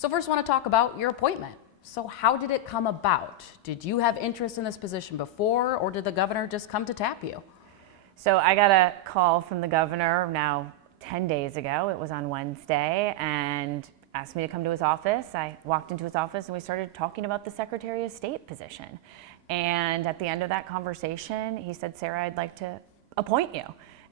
So first, I want to talk about your appointment. So how did it come about? Did you have interest in this position before, or did the governor just come to tap you? So I got a call from the governor now 10 days ago. It was on Wednesday, and asked me to come to his office. I walked into his office and we started talking about the Secretary of State position. And at the end of that conversation, he said, "Sarah, I'd like to appoint you."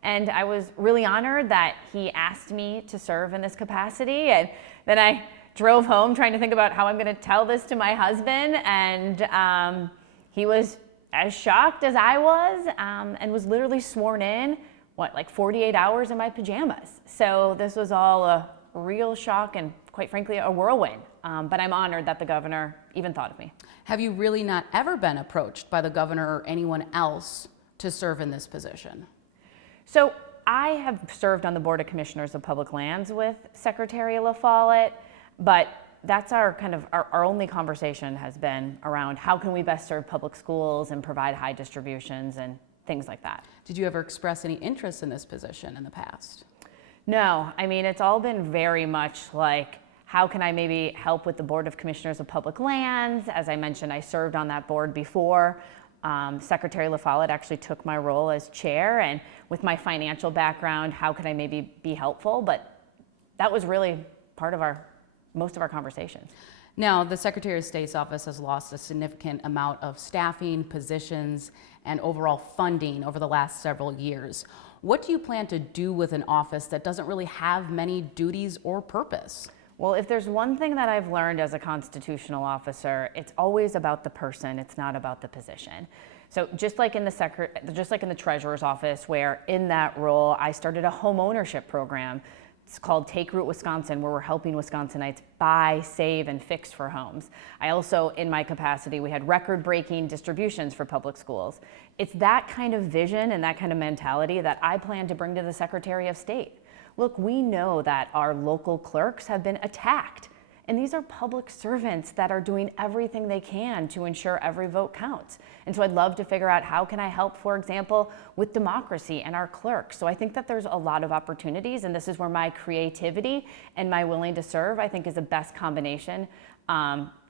And I was really honored that he asked me to serve in this capacity. And then I drove home trying to think about how I'm going to tell this to my husband. And he was as shocked as I was, and was literally sworn in, like 48 hours in my pajamas. So this was all a real shock and, quite frankly, a whirlwind. But I'm honored that the governor even thought of me. Have you really not ever been approached by the governor or anyone else to serve in this position? So I have served on the Board of Commissioners of Public Lands with Secretary LaFollette, but that's our only conversation has been around how can we best serve public schools and provide high distributions and things like that. Did you ever express any interest in this position in the past? No, I mean, it's all been very much like, how can I maybe help with the Board of Commissioners of Public Lands? As I mentioned, I served on that board before. Secretary LaFollette actually took my role as chair, and with my financial background, how could I maybe be helpful? But that was really part of most of our conversations. Now, the Secretary of State's office has lost a significant amount of staffing, positions, and overall funding over the last several years. What do you plan to do with an office that doesn't really have many duties or purpose? Well, if there's one thing that I've learned as a constitutional officer, it's always about the person, it's not about the position. So just like in the treasurer's office, where in that role I started a home ownership program. It's called Take Root Wisconsin, where we're helping Wisconsinites buy, save, and fix for homes. I also, in my capacity, we had record-breaking distributions for public schools. It's that kind of vision and that kind of mentality that I plan to bring to the Secretary of State. Look, we know that our local clerks have been attacked, and these are public servants that are doing everything they can to ensure every vote counts. And so I'd love to figure out how can I help, for example, with democracy and our clerks. So I think that there's a lot of opportunities, and this is where my creativity and my willing to serve, I think, is the best combination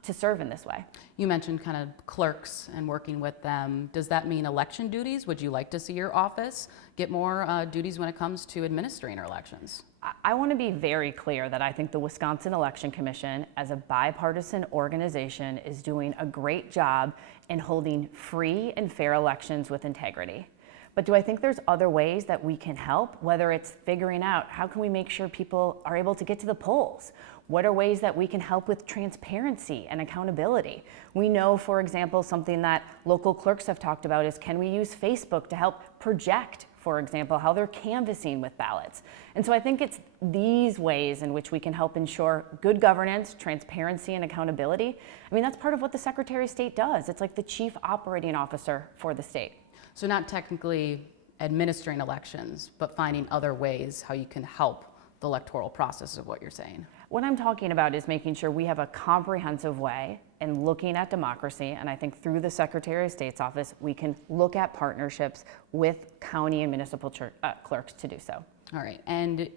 to serve in this way. You mentioned kind of clerks and working with them. Does that mean election duties? Would you like to see your office get more duties when it comes to administering our elections? I want to be very clear that I think the Wisconsin Election Commission, as a bipartisan organization, is doing a great job in holding free and fair elections with integrity. But do I think there's other ways that we can help, whether it's figuring out how can we make sure people are able to get to the polls? What are ways that we can help with transparency and accountability? We know, for example, something that local clerks have talked about is, can we use Facebook to help project, for example, how they're canvassing with ballots? And so I think it's these ways in which we can help ensure good governance, transparency, and accountability. I mean, that's part of what the Secretary of State does. It's like the chief operating officer for the state. So not technically administering elections, but finding other ways how you can help the electoral process of what you're saying. What I'm talking about is making sure we have a comprehensive way in looking at democracy, and I think through the Secretary of State's office, we can look at partnerships with county and municipal clerks to do so. All right, and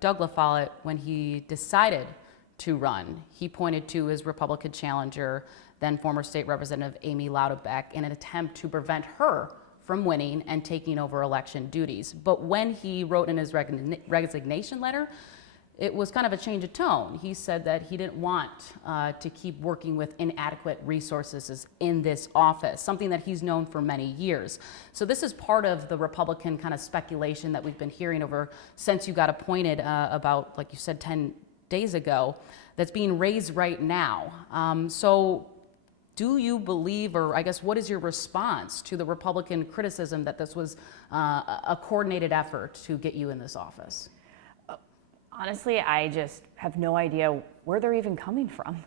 Doug LaFollette, when he decided to run, he pointed to his Republican challenger, then former state representative Amy Louderbeck, in an attempt to prevent her from winning and taking over election duties. But when he wrote in his resignation letter, it was kind of a change of tone. He said that he didn't want to keep working with inadequate resources in this office, something that he's known for many years. So this is part of the Republican kind of speculation that we've been hearing over since you got appointed about, like you said, 10 days ago, that's being raised right now. So do you believe, or I guess what is your response to the Republican criticism that this was a coordinated effort to get you in this office? Honestly, I just have no idea where they're even coming from.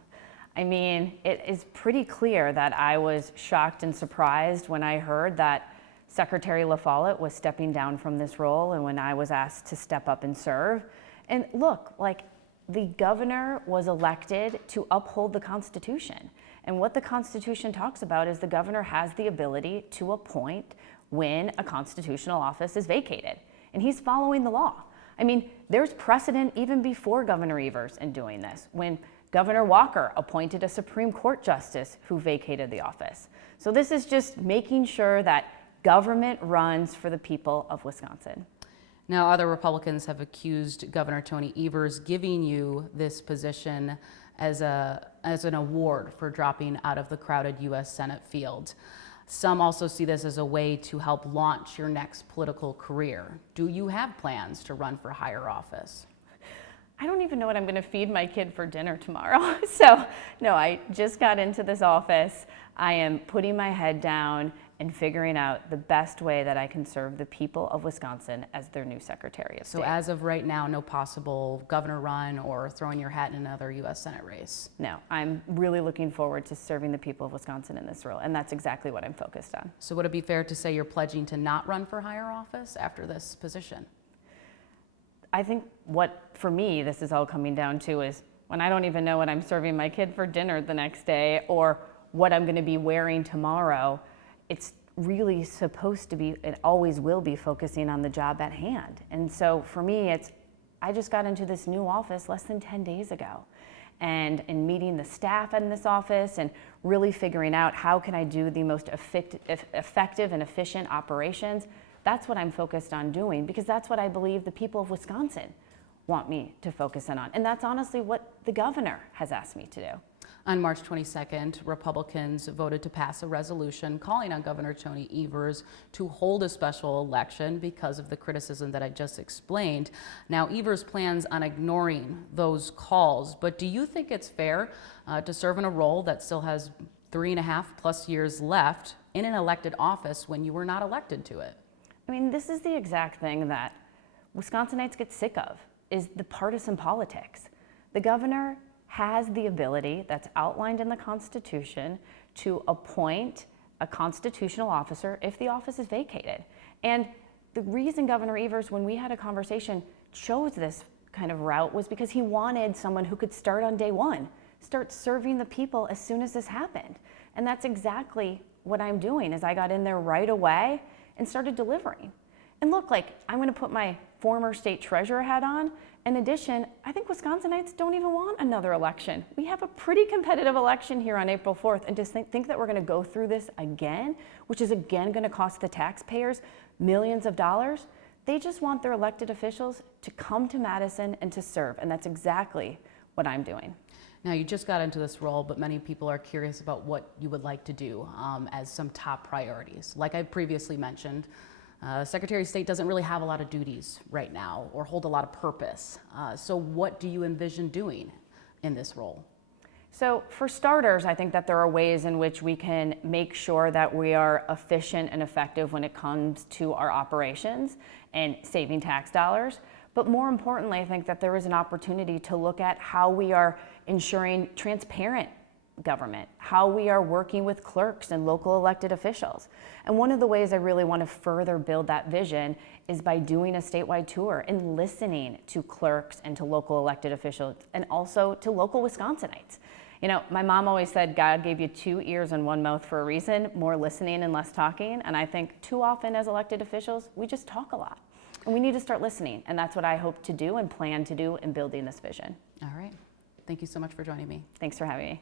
I mean, it is pretty clear that I was shocked and surprised when I heard that Secretary LaFollette was stepping down from this role and when I was asked to step up and serve. And look, like, the governor was elected to uphold the Constitution. And what the Constitution talks about is the governor has the ability to appoint when a constitutional office is vacated. And he's following the law. I mean, there's precedent even before Governor Evers in doing this. When Governor Walker appointed a Supreme Court justice who vacated the office. So this is just making sure that government runs for the people of Wisconsin. Now, other Republicans have accused Governor Tony Evers giving you this position as an award for dropping out of the crowded U.S. Senate field. Some also see this as a way to help launch your next political career. Do you have plans to run for higher office? I don't even know what I'm going to feed my kid for dinner tomorrow. So, no, I just got into this office. I am putting my head down and figuring out the best way that I can serve the people of Wisconsin as their new Secretary of State. So as of right now, no possible governor run or throwing your hat in another U.S. Senate race? No, I'm really looking forward to serving the people of Wisconsin in this role, and that's exactly what I'm focused on. So would it be fair to say you're pledging to not run for higher office after this position? I think what, for me, this is all coming down to is when I don't even know what I'm serving my kid for dinner the next day or what I'm going to be wearing tomorrow, it's really supposed to be, it always will be, focusing on the job at hand. And so for me, I just got into this new office less than 10 days ago. And in meeting the staff in this office and really figuring out how can I do the most effective and efficient operations, that's what I'm focused on doing, because that's what I believe the people of Wisconsin want me to focus in on. And that's honestly what the governor has asked me to do. On March 22nd, Republicans voted to pass a resolution calling on Governor Tony Evers to hold a special election because of the criticism that I just explained. Now, Evers plans on ignoring those calls, but do you think it's fair to serve in a role that still has 3.5+ years left in an elected office when you were not elected to it? I mean, this is the exact thing that Wisconsinites get sick of, is the partisan politics. The governor has the ability that's outlined in the Constitution to appoint a constitutional officer if the office is vacated. And the reason Governor Evers, when we had a conversation, chose this kind of route was because he wanted someone who could start on day one, start serving the people as soon as this happened. And that's exactly what I'm doing, is I got in there right away and started delivering. And look, like, I'm going to put my former state treasurer hat on. In addition, I think Wisconsinites don't even want another election. We have a pretty competitive election here on April 4th, and to think that we're going to go through this again, which is again going to cost the taxpayers millions of dollars, they just want their elected officials to come to Madison and to serve, and that's exactly what I'm doing. Now, you just got into this role, but many people are curious about what you would like to do as some top priorities. Like I previously mentioned, Secretary of State doesn't really have a lot of duties right now or hold a lot of purpose. So what do you envision doing in this role? So for starters, I think that there are ways in which we can make sure that we are efficient and effective when it comes to our operations and saving tax dollars. But more importantly, I think that there is an opportunity to look at how we are ensuring transparent government, how we are working with clerks and local elected officials. And one of the ways I really want to further build that vision is by doing a statewide tour and listening to clerks and to local elected officials and also to local Wisconsinites. You know, my mom always said God gave you 2 ears and 1 mouth for a reason, more listening and less talking. And I think too often as elected officials, we just talk a lot. And we need to start listening. And that's what I hope to do and plan to do in building this vision. All right. Thank you so much for joining me. Thanks for having me.